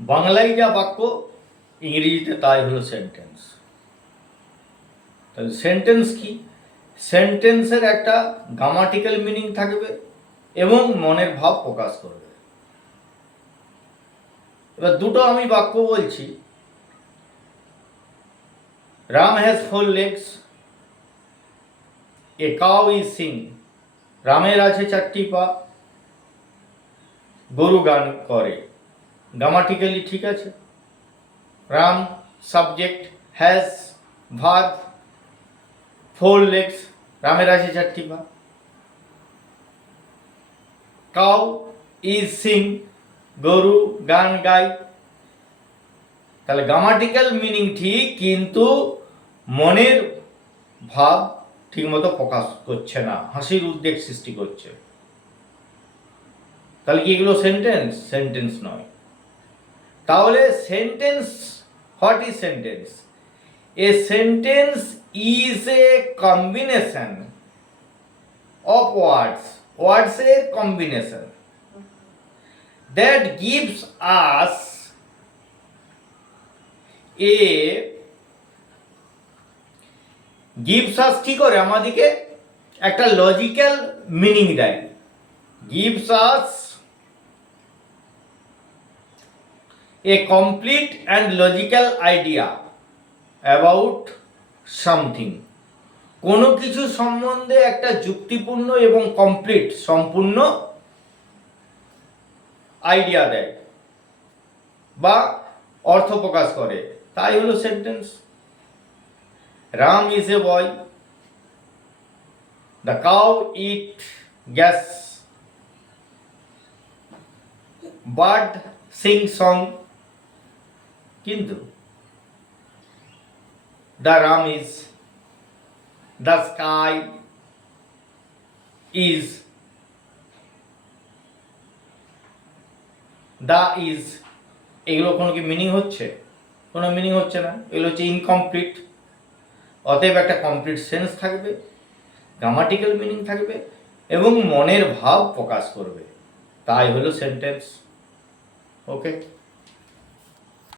বাংলায় যা বাক্য ইংরেজিতে তাই হলো সেন্টেন্স। তাহলে সেন্টেন্স কি? সেন্টেন্সের একটা গ্রামাটিক্যাল মিনিং থাকবে এবং মনের ভাব প্রকাশ করবে। এবার দুটো আমি বাক্য বলছি। রাম হ্যাজ 4 legs, a cow is Singh. রামের আছে 4টি পা, গরু গান করে। গ্রামাটিক্যালি ঠিক আছে। রাম সাবজেক্ট, হ্যাজ ভার্ব, 4 legs, রামের আছে 4টি পা। কাউ ইজ সিং, গরু গান গায়। তাহলে গ্রামাটিক্যাল মিনিং ঠিক, কিন্তু মনের ভাব ঠিকমতো প্রকাশ করছে না, হাসির উদ্বেগ সৃষ্টি করছে। তাহলে কি এগুলো সেন্টেন্স? সেন্টেন্স নয়। তাহলে sentence, what is sentence? A sentence is a combination of words এর কম্বিনেশন দ্যাট গিভস আস কি করে? আমাদেরকে একটা লজিক্যাল মিনিং দেয়। Gives us A complete and logical idea about something. কোনো কিছু সম্বন্ধে একটা যুক্তিপূর্ণ এবং কমপ্লিট, সম্পূর্ণ আইডিয়া দেয় বা অর্থ প্রকাশ করে, তাই হলো sentence. Ram is a boy, the cow eat grass, bird sing song. কিন্তু the Ram is, the sky is, the is, এগুলো কোনো কি মিনিং হচ্ছে? কোনো মিনিং হচ্ছে না, এগুলো হচ্ছে ইনকমপ্লিট। অতএব একটা কমপ্লিট সেন্স থাকবে, গ্রামাটিক্যাল মিনিং থাকবে এবং মনের ভাব প্রকাশ করবে, তাই হলো সেন্টেন্স। ওকে।